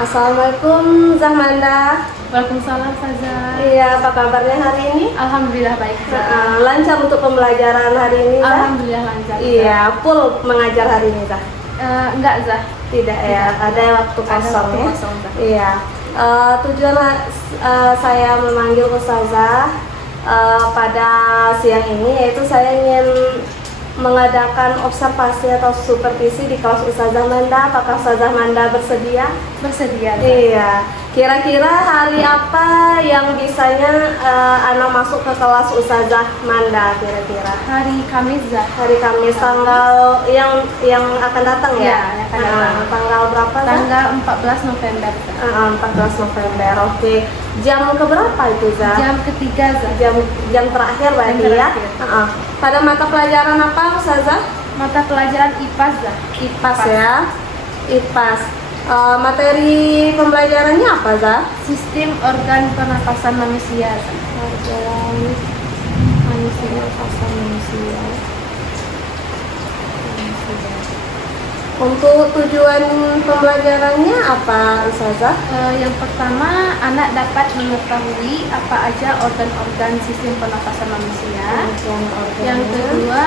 Assalamualaikum Zahmanda. Waalaikumsalam Saza. Iya, apa kabarnya hari ini? Alhamdulillah baik. Lancar untuk pembelajaran hari ini, Zah? Alhamdulillah lancar. Iya, full mengajar hari ini, Zah? Enggak, Zah. Tidak ya, ada waktu kosong waktu ya? kosong, Zah. Iya. Tujuan saya memanggil Ustazah pada siang ini yaitu saya ingin mengadakan observasi atau supervisi di kelas Ustazah Manda. Apakah Ustazah Manda bersedia? Bersedia, Zah. Iya. Kira-kira hari apa yang bisanya Ana masuk ke kelas Ustazah Manda kira-kira? Hari Kamis, Zah. Hari Kamis tanggal yang akan datang ya? Iya, yang akan datang. Tanggal berapa? Zah? Tanggal 14 November, Zah. 14 November. Oke. Jam keberapa itu, Zah? Jam ketiga, Zah. Jam terakhir berarti Jam ya? terakhir. Pada mata pelajaran apa, Ustazah? Mata pelajaran IPAS, Zah. IPAS ya? IPAS. Materi pembelajarannya apa, Zah? Sistem organ pernapasan manusia, Zah. Organ manusia, pernapasan manusia. Untuk tujuan pembelajarannya apa, Ustazah? Yang pertama, anak dapat mengetahui apa aja organ-organ sistem pernapasan manusia. Yang kedua,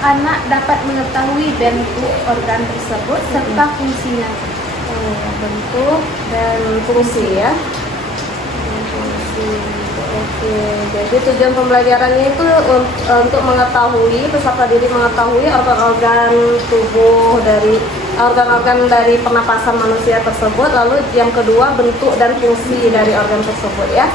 anak dapat mengetahui bentuk organ tersebut serta fungsinya. Bentuk dan fungsi ya. Oke, jadi tujuan pembelajarannya itu untuk mengetahui, peserta didik mengetahui organ-organ tubuh dari organ-organ dari pernapasan manusia tersebut. Lalu yang kedua, bentuk dan fungsi dari organ tersebut ya.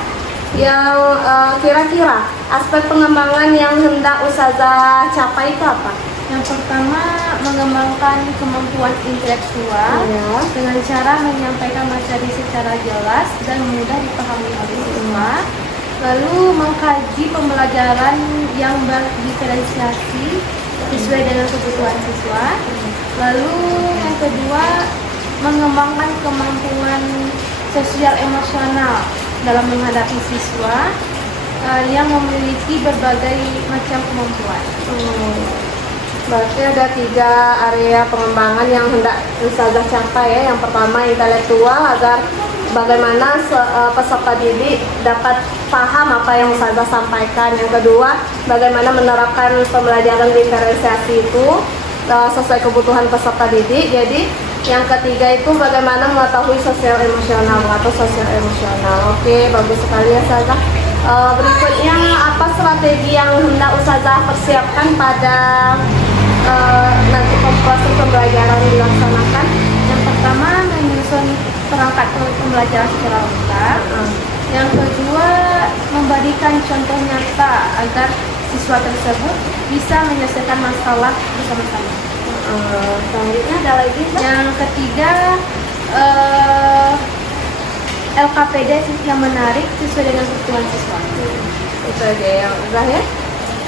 Yang kira-kira aspek pengembangan yang hendak Ustazah capai itu apa? Yang pertama, mengembangkan kemampuan intelektual dengan cara menyampaikan materi secara jelas dan mudah dipahami oleh siswa. Lalu mengkaji pembelajaran yang berdiferensiasi sesuai dengan kebutuhan siswa. Lalu yang kedua, mengembangkan kemampuan sosial emosional dalam menghadapi siswa yang memiliki berbagai macam kemampuan. Berarti ada 3 area pengembangan yang hendak Ustazah capai ya. Yang pertama intelektual, agar bagaimana peserta didik dapat paham apa yang Ustazah sampaikan. Yang kedua, bagaimana menerapkan pembelajaran diferensiasi itu sesuai kebutuhan peserta didik. Jadi yang ketiga itu bagaimana mengetahui sosial emosional atau sosial emosional. Oke, bagus sekali ya Ustazah. Berikutnya, apa strategi yang hendak Ustazah persiapkan pada nanti proses pembelajaran dilaksanakan? Yang pertama, menyusun perangkat pembelajaran secara lengkap. Yang kedua, memberikan contoh nyata agar siswa tersebut bisa menyelesaikan masalah bersama-sama. Selanjutnya ada lagi? Yang ketiga, LKPD yang menarik sesuai dengan kebutuhan siswa. Itu aja ya, udah ya.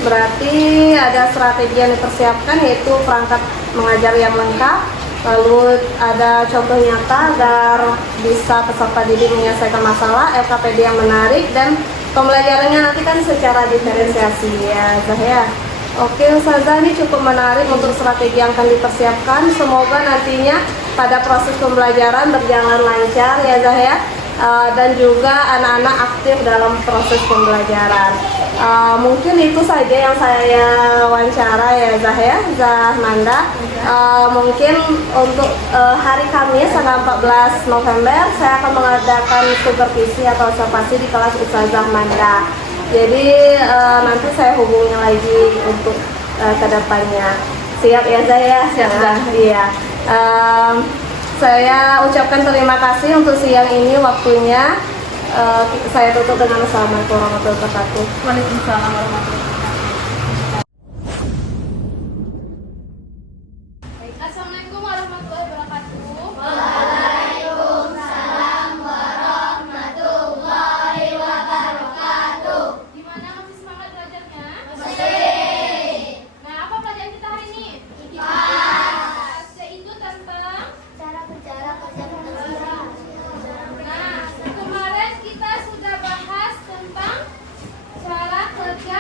Berarti ada strategi yang dipersiapkan, yaitu perangkat mengajar yang lengkap, lalu ada contoh nyata agar bisa peserta didik menyelesaikan masalah, LKPD yang menarik, dan pembelajarannya nanti kan secara diferensiasi ya, Zah ya. Oke Ustazah, ini cukup menarik untuk strategi yang akan dipersiapkan. Semoga nantinya pada proses pembelajaran berjalan lancar ya Zah ya. Dan juga anak-anak aktif dalam proses pembelajaran. Mungkin itu saja yang saya wawancara ya Zah ya, Zah Manda. Mungkin untuk hari Kamis tanggal 14 November saya akan mengadakan supervisi atau observasi di kelas Ustazah Manda. Jadi nanti saya hubungi lagi untuk kedepannya. Siap ya Zah ya? Siap Zah. Iya. Saya ucapkan terima kasih untuk siang ini waktunya. Saya tutup dengan assalamualaikum warahmatullahi wabarakatuh. Waalaikumsalam warahmatullahi wabarakatuh. Assalamualaikum warahmatullahi wabarakatuh. Gimana, masih semangat belajarnya? Nah, apa pelajaran kita hari ini? Yaitu tentang kemarin kita sudah bahas tentang cara kerja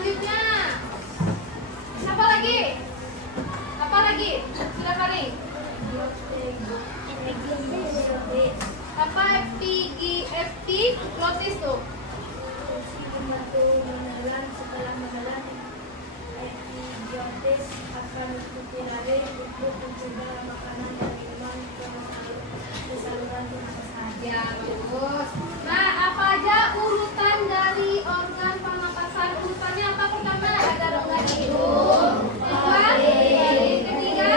Selanjutnya. Apa lagi? Apa lagi? Silakan nih. Apa epiglotis tuh? Setelah menelan epiglotis akan dipilih untuk mencegah makanan dan minuman ke saluran pernapasan. Ya, bagus. Nah, apa aja urutan dari organ pernapasan? Urutannya apa pertama? Ada rongga hidung. Kedua, ketiga,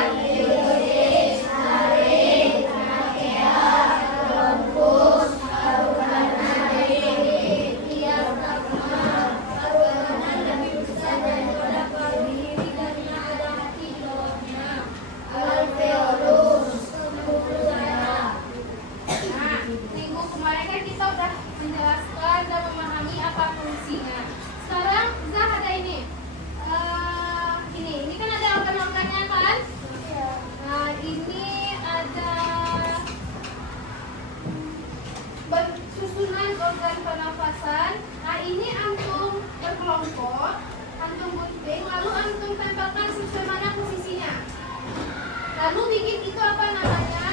nah, minggu kemarin kan kita udah menjelaskan dan memahami apa fungsinya. Sekarang Zah ada ini. Ini kan ada organ-organnya kan? Nah, ini ada susunan organ pernafasan. Nah, ini antum berkelompok, antum gunting, lalu antum tempelkan sesuai mana posisinya. Lalu bikin itu apa namanya?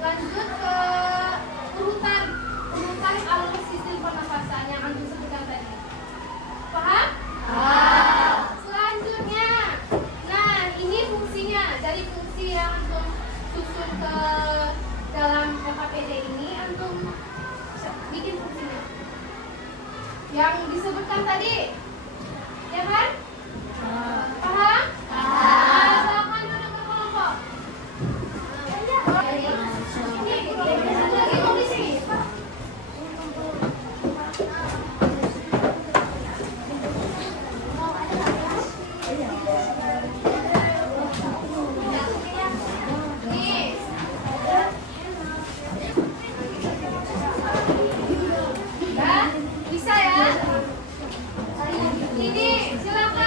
Lanjut ke urutan alur sistem pernafasan yang antum sebutkan tadi. Paham? Selanjutnya, nah ini fungsinya. Dari fungsi yang antum susun ke dalam KPD ini, antum bikin fungsinya yang disebutkan tadi, ya kan? Paham? Silakan duduk berkelompok. Lagi mau di sini. Nih. Bisa ya? Ini silakan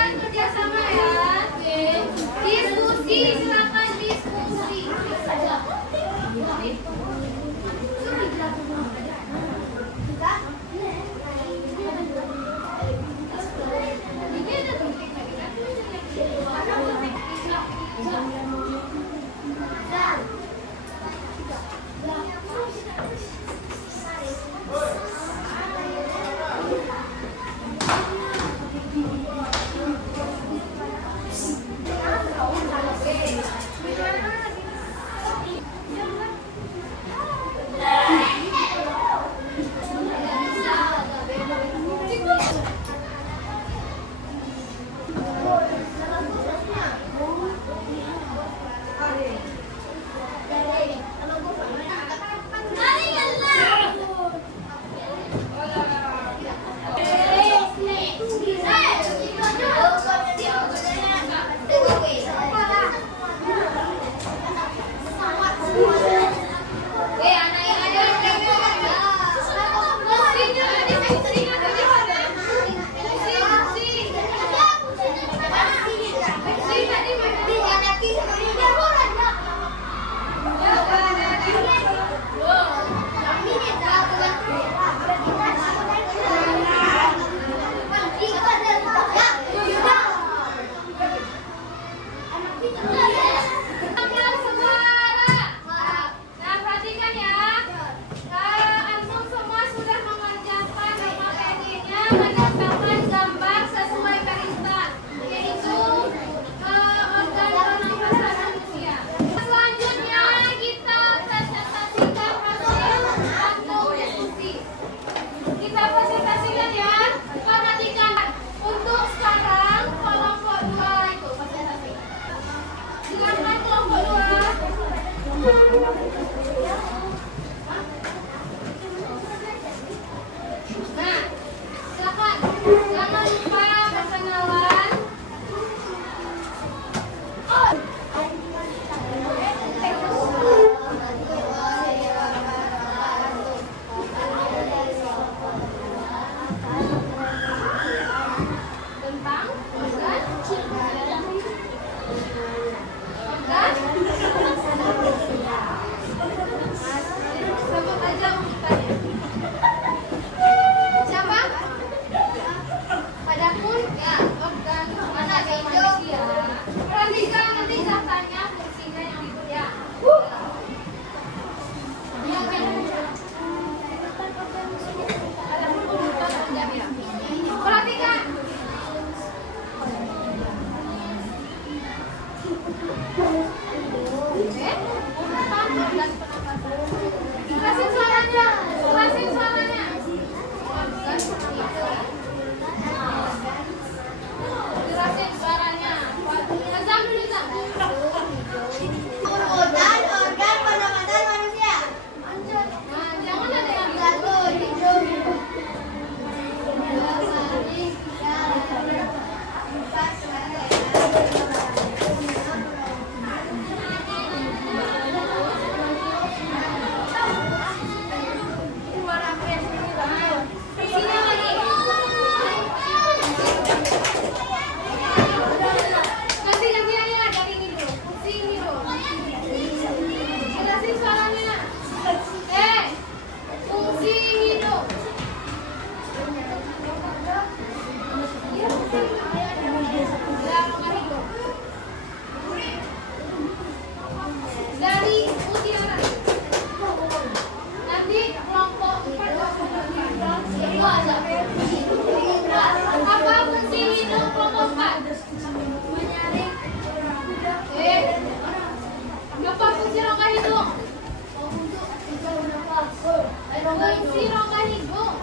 Si Rongga Hidung.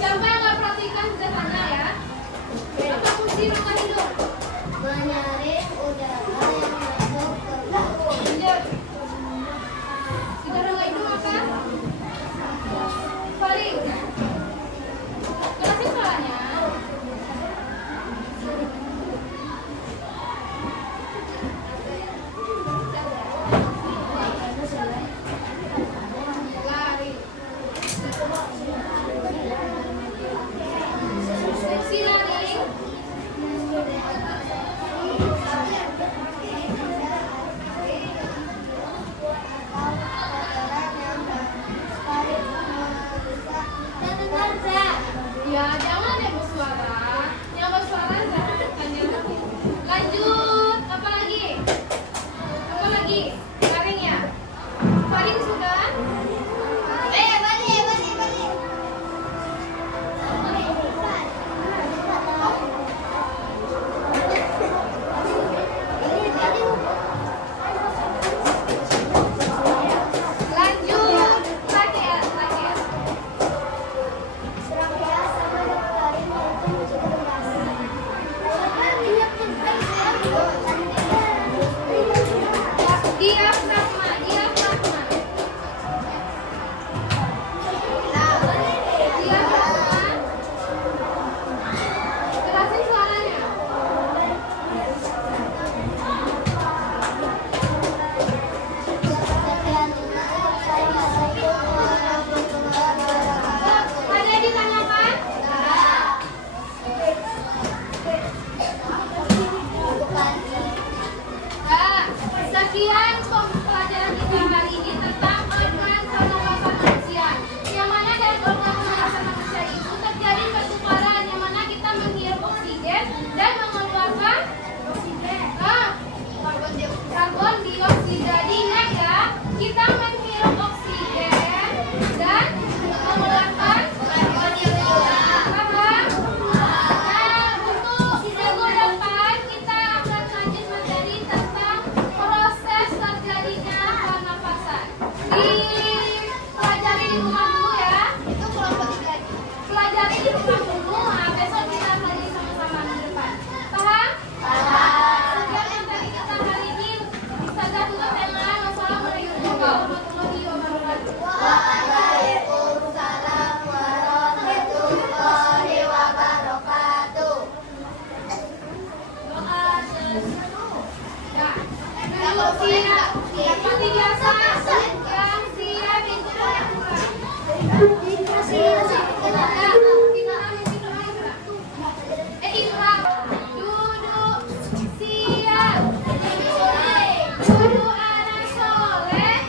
Siapa yang nggak perhatikan sederhana ya? Apa fungsi Rongga Hidung? Menyaring udara yang masuk ke tubuh. Lanjut. Tidak Rongga Hidung apa? Paling. Jelasin soalnya. Lari. Fungsi lari. Ya, jangan yang bersuara. Yang bersuara jangan dulu. Lanjut, apa lagi? Apa lagi? Faring ya? Faring sudah? Balik. Lanjut, terakhir. Diafragma. Jelasin suaranya. Ada yang ditanyakan? Sekian pelajaran kita hari ini tentang organ pernafasan manusia. Yang mana dari organ pernafasan manusia itu terjadi pertukaran yang mana kita menghirup oksigen dan mengeluarkan karbon dioksida. Diingat ya, kita menghirup oksigen dan mengeluarkan karbon dioksida. Paham? Nah, untuk minggu depan kita akan lanjut materi tentang proses terjadinya pernafasan. Dipelajari di rumah dulu ya. Itu kelompok 3. Pelajari di rumah dulu. Nah, besok kita pelajari sama-sama di depan. Paham? Sekian yang tadi kita hari ini. Ustazah tutup dengan wassalamualaikum warahmatullahi wabarakatuh. Waalaikumsalam warahmatullahi wabarakatuh. Ya. Kalau siap, seperti biasa, yang siap itu yang kurang. Ikra. Duduk. Siap. Duduk anak soleh.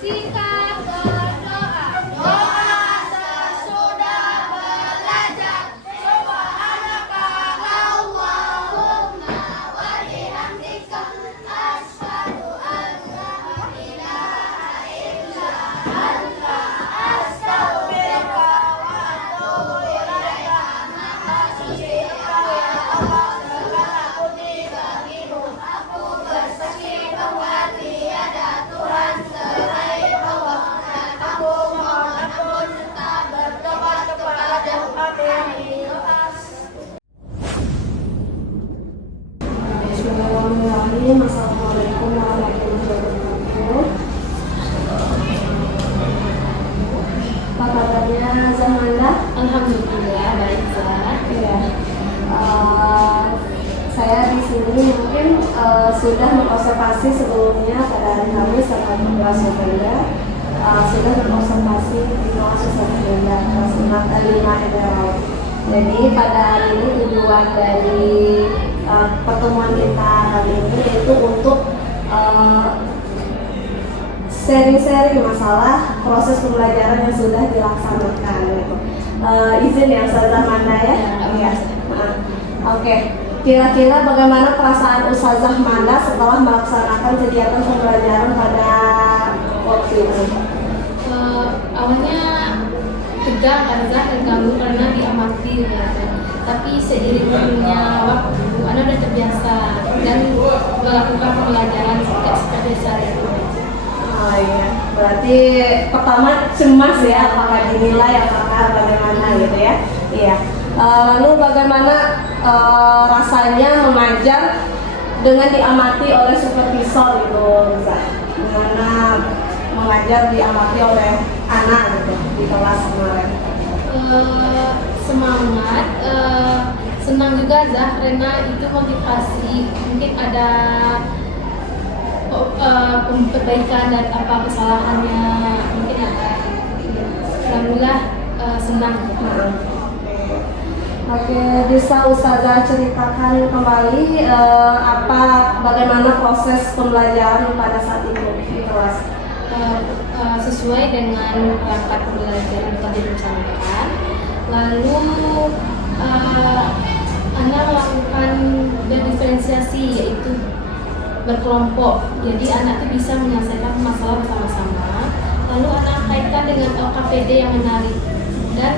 Sikap berdoa. Doa sesudah belajar. Subhanaka Allahumma wa bihamdika asyhadu an la ilaha illa anta astaghfiruka wa atubu ilaika. Maha suci Engkau ya Allah, segala puji bagimu. Aku bersaksi bahwa tiada Tuhan selain Allah, dan aku mohon ampun serta bertobat kepada Kami. Bismillahirrahmanirrahim. Assalamualaikum warahmatullahi wabarakatuh. Apa kabarnya Zahmanda? Alhamdulillah baik Zah. Iya. Saya di sini mungkin sudah mengobservasi sebelumnya pada hari Kamis tanggal 14 November, sudah mengobservasi di kelas November kelas 5 Emerald. Jadi pada hari ini tujuan dari pertemuan kita hari ini yaitu untuk sharing-sharing masalah proses pembelajaran yang sudah dilaksanakan. Izin ya Ustazah Manda ya. Iya. Oke. Kira-kira bagaimana perasaan Ustazah Manda setelah melaksanakan kegiatan pembelajaran pada waktu itu? Awalnya tegang kan Zah, terganggu karena diamati gitu. Tapi seiring berjalannya waktu, Ana udah terbiasa dan melakukan pembelajaran seperti sehari-hari. Oh iya, berarti pertama cemas ya, apakah dinilai, apakah bagaimana gitu ya. Iya. Lalu bagaimana rasanya mengajar dengan diamati oleh supervisor gitu, Ustaz? Gimana mengajar diamati oleh anak gitu di kelas kemarin? Semangat, senang juga Zah, karena itu motivasi. Mungkin ada perbaikan dan apa kesalahannya, mungkin ada. Alhamdulillah senang. Oke, bisa Ustazah ceritakan kembali bagaimana proses pembelajaran pada saat itu di kelas? Sesuai dengan perangkat pembelajaran yang telah direncanakan. Lalu Anda melakukan berdiferensiasi, yaitu berkelompok. Jadi anak itu bisa menyelesaikan masalah bersama-sama. Lalu anak kaitkan dengan LKPD yang menarik, dan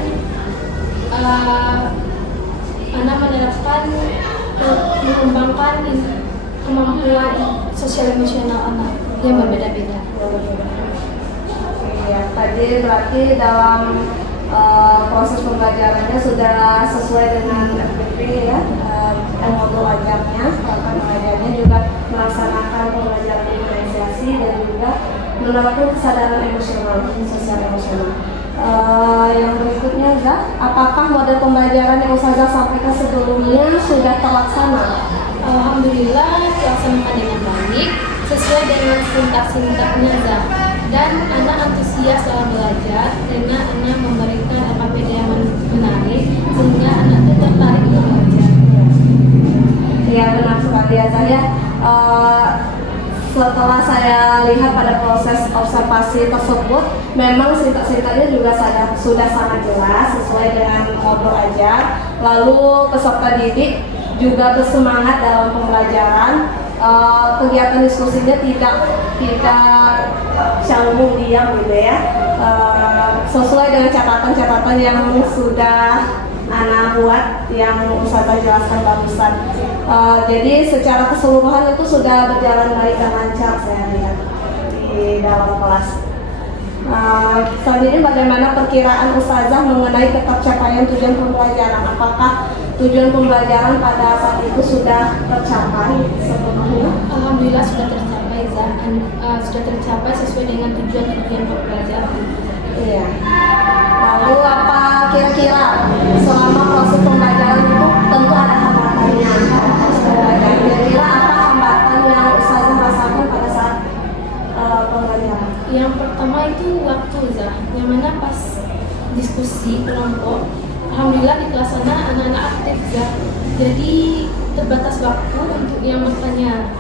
anak menerapkan mengembangkan kemampuan sosial emosional anak yang berbeda-beda. Ya, tadi berarti dalam proses pembelajarannya sudah sesuai dengan FPP ya, modul ajarnya, bahkan pengajarnya juga melaksanakan pembelajaran diferensiasi dan juga menerapkan kesadaran emosional, sosial emosional. Yang berikutnya, Zah, apakah model pembelajaran yang Ustazah sampaikan sebelumnya sudah terlaksana? Alhamdulillah dilaksanakan dengan baik, sesuai dengan sintak-sintaknya Zah. Dan anak antusias dalam belajar karena anak memberikan LKPD yang menarik, sehingga anak itu tertarik untuk belajar. Ya, benar sekali ya Zah ya. Setelah saya lihat pada proses observasi tersebut, memang sintak-sintaknya juga sudah sangat jelas sesuai dengan modul ajar. Lalu peserta didik juga bersemangat dalam pembelajaran. Kegiatan diskusinya tidak canggung diam gitu ya. Sesuai dengan catatan-catatan yang sudah anak buat, yang Ustazah jelaskan barusan. Jadi secara keseluruhan itu sudah berjalan baik dan lancar saya lihat di dalam kelas. Selanjutnya bagaimana perkiraan Ustazah mengenai tercapaian tujuan pembelajaran? Apakah tujuan pembelajaran pada saat itu sudah tercapai sepenuhnya? Alhamdulillah sudah tercapai Zah. Sudah tercapai sesuai dengan tujuan pembelajaran. Iya. Lalu apa kira-kira selama proses pembelajaran itu tentu ada hambatannya. Kira-kira apa hambatan yang Ustazah rasakan pada saat pembelajaran? Yang pertama itu waktu Zah, yang mana pas diskusi kelompok, alhamdulillah di kelas sana anak-anak aktif Zah. Jadi terbatas waktu untuk yang bertanya.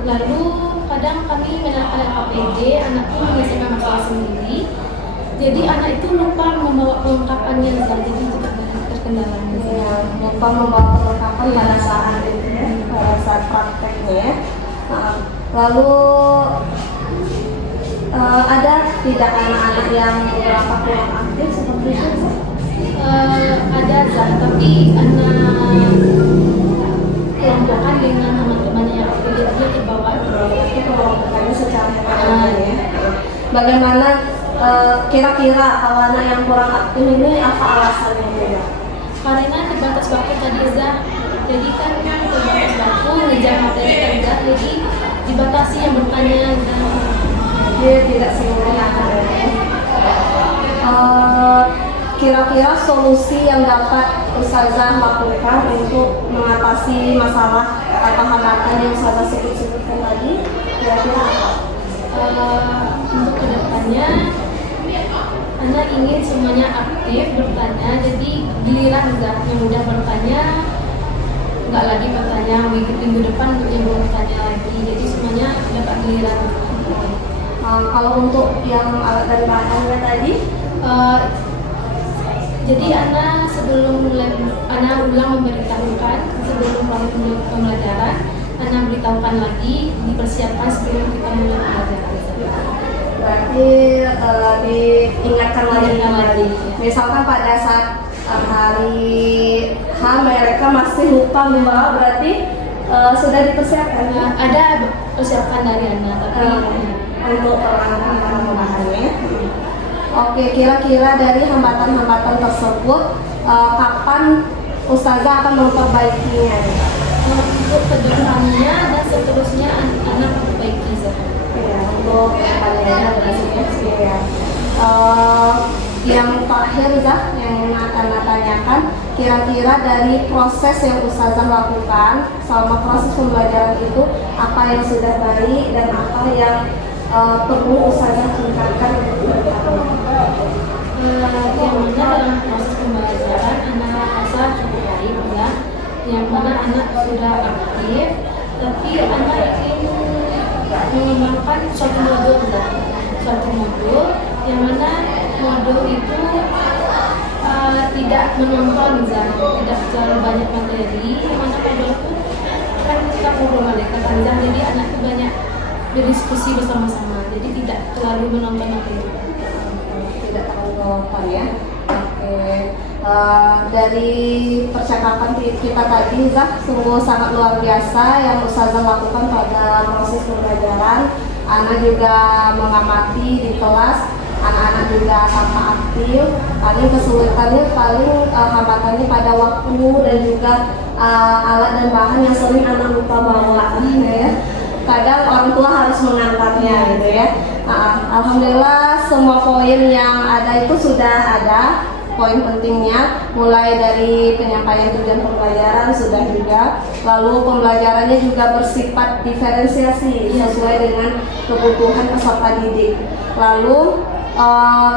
Lalu kadang kami menerapkan LKPD, anak itu menyelesaikan masalah sendiri. Jadi anak itu lupa membawa perlengkapannya Zah, jadi itu terkendala. Ya, lupa membawa perlengkapan pada saat itu ya, pada saat prakteknya ya. Lalu ada tidak anak-anak yang beberapa kurang aktif seperti itu? Ada Zah, tapi anak kelompokan dengan teman-temannya yang aktif, dia terbawa. Itu kelompokannya secara heterogen ya. Bagaimana kira-kira kalau anak yang kurang aktif ini apa alasannya juga? Karena terbatas waktu tadi Zah, jadi kan terbatas waktu ngejar materi kerja, jadi dibatasi yang bertanya Zah. Dia tidak semuanya ya. Kira-kira solusi yang dapat Ustazah lakukan untuk mengatasi masalah atau hambatan yang Ustazah sebutkan tadi, kira-kira apa? Untuk kedepannya, anak ingin semuanya aktif bertanya, jadi giliran yang mudah bertanya, nggak lagi bertanya minggu depan untuk yang mau bertanya lagi, jadi semuanya dapat giliran. Kalau untuk yang alat dan bahannya tadi, jadi anak sebelum anak ulang memberitahukan sebelum pembelajaran, anak beritahukan lagi, dipersiapkan sebelum kita mulai pembelajaran. berarti diingatkan lagi. Misalkan pada saat hari H mereka masih lupa membawa, berarti sudah dipersiapkan ya? Ada persiapan dari anak, tapi Untuk bahannya. Oke, kira-kira dari hambatan-hambatan tersebut kapan Ustazah akan memperbaikinya? untuk kedepannya dan seterusnya anak perbaiki Zahra. Ya, untuk kedepannya ya. Yang terakhir Zah, yang akan tanyakan, kira-kira dari proses yang Ustazah lakukan selama proses pembelajaran itu, apa yang sudah baik dan apa yang perlu Ustazah tingkatkan untuk kedepannya? Yang mana dalam proses pembelajaran anak rasa cukup baik ya, yang mana anak sudah aktif, tapi anak ingin mengembangkan suatu modul yang mana modul itu tidak menonton tidak terlalu banyak materi, yang mana modul itu kan kita ngobrol mereka jadi anak itu banyak berdiskusi bersama-sama, jadi tidak terlalu menonton materi. Tidak terlalu relevan ya. Oke. Dari percakapan kita tadi Zah, sungguh sangat luar biasa yang Ustazah lakukan pada proses pembelajaran. Anak juga mengamati di kelas, anak-anak juga tampak aktif. Paling kesulitannya hambatannya pada waktu dan juga alat dan bahan yang sering anak lupa bawa ya. Kadang orang tua harus mengantarnya gitu ya. Alhamdulillah semua poin yang ada itu sudah ada, poin pentingnya, mulai dari penyampaian tujuan pembelajaran sudah juga, lalu pembelajarannya juga bersifat diferensiasi sesuai dengan kebutuhan peserta didik. Lalu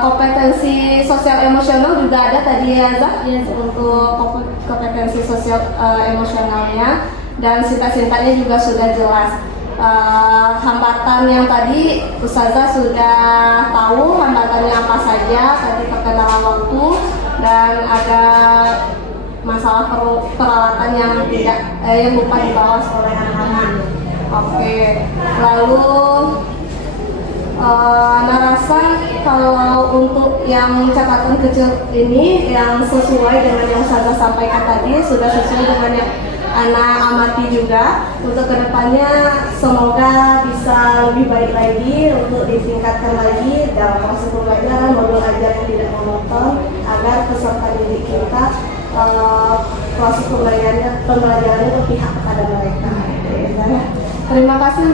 kompetensi sosial emosional juga ada tadi ya Zah, untuk kompetensi sosial emosionalnya, dan singkat-singkatnya juga sudah jelas. Hambatan yang tadi Ustazah sudah tahu hambatannya apa saja, tadi perkenalan waktu dan ada masalah peralatan yang yang lupa dibawa oleh anak-anak. Oke, lalu Ana rasa kalau untuk yang catatan kecil ini yang sesuai dengan yang Ustazah sampaikan tadi, sudah sesuai dengan yang Ana amati juga. Untuk kedepannya semoga bisa lebih baik lagi, untuk ditingkatkan lagi dalam proses pembelajaran, modul ajar yang tidak monoton, agar peserta didik kita proses pembelajarannya berpihak kepada mereka. Terima kasih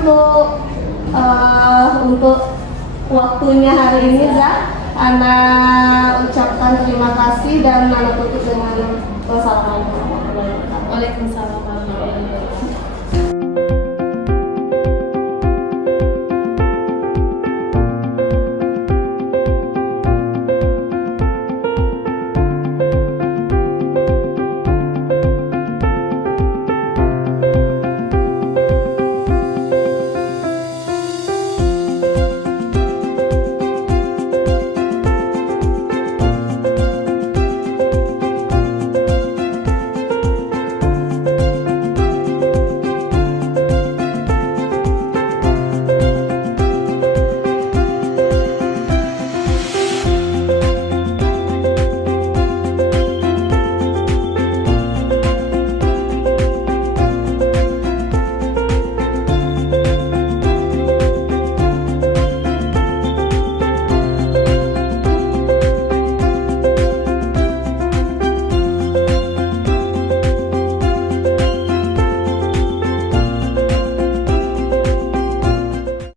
untuk waktunya hari ini Zah. Ana ucapkan terima kasih dan Ana tutup dengan wassalamualaikum warahmatullahi wabarakatuh. Waalaikumsalam.